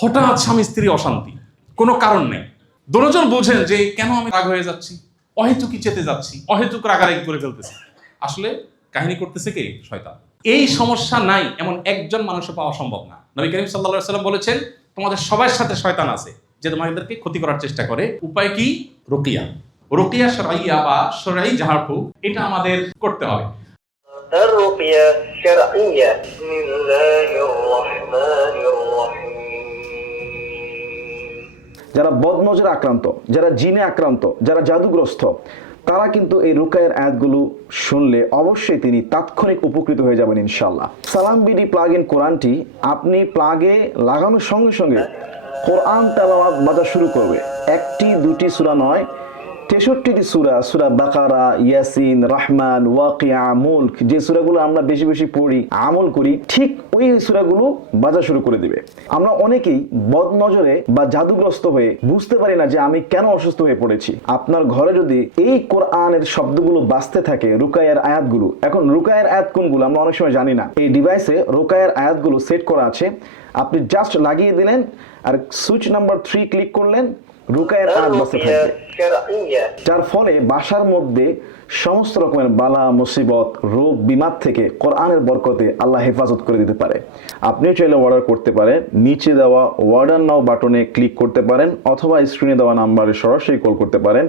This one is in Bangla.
হঠাৎ স্বামী স্ত্রী অশান্তি, কোনো কারণ নেই। দুজন বুঝেন যে কেন আমি রাগ হয়ে যাচ্ছি, অহেতুকি চেতে যাচ্ছি, অহেতুক রাগারাগি করে ফেলতেছি। আসলে কাহিনী করতেছে কে? শয়তান। এই সমস্যা নাই এমন একজন মানুষও পাওয়া সম্ভব না। নবী করিম সাল্লাল্লাহু আলাইহি ওয়াসাল্লাম বলেছেন, তোমাদের সবার সাথে শয়তান আছে যে তোমাদেরকে ক্ষতি করার চেষ্টা করে। উপায় কি? রুকিয়া। রুকিয়া শরঈয়া বা শরঈ ঝাড়ফুঁক, এটা আমাদের করতে হবে। الرقية الشرعية بسم الله الرحمن الرحيم যারা বদনজরে আক্রান্ত, যারা জিনে আক্রান্ত, যারা জাদুগ্রস্ত, তারা কিন্তু এই রুকায়ের আয়াতগুলো শুনলে অবশ্যই তিনি তাৎক্ষণিক উপকৃত হয়ে যাবেন ইনশাআল্লাহ। সালাম বিডি প্লাগ ইন কোরআনটি আপনি প্লাগে লাগানোর সঙ্গে সঙ্গে কোরআন তেলাওয়াত বাজা শুরু করবে। একটি দুটি সূরা নয়, 63টি সূরা, সূরা বাকারা, ইয়াসিন, রহমান, ওয়াকিয়া, মুলক, যে সূরাগুলো আমরা বেশি বেশি পড়ি, আমল করি, ঠিক ওই সূরাগুলো বাজা শুরু করে দিবে। আমরা অনেকেই বদনজরে বা জাদুগ্রস্ত হয়ে বুঝতে পারি না যে আমি কেন অসুস্থ হয়ে পড়েছি। আপনার ঘরে যদি এই কোরআনের শব্দগুলো বাজতে থাকে, রুকায়ের আয়াতগুলো, এখন রুকায়ের আয়াত কোনগুলো আমরা অনেক সময় জানি না। এই ডিভাইসে রুকায়ের আয়াতগুলো সেট করা আছে, আপনি জাস্ট লাগিয়ে দিলেন আর সুইচ নাম্বার 3 ক্লিক করলেন, রুকায়ের আয়াত বাজতে থাকবে, যার ফলে বাসার মধ্যে সমস্ত রকমের বালা মুসিবত, রোগ বিমার থেকে কোরআনের বরকতে আল্লাহ হেফাজত করে দিতে পারে। আপনিও চাইলে অর্ডার করতে পারেন, নিচে দেওয়া অর্ডার নাও বাটনে ক্লিক করতে পারেন, অথবা স্ক্রিনে দেওয়া নাম্বারে সরাসরি কল করতে পারেন।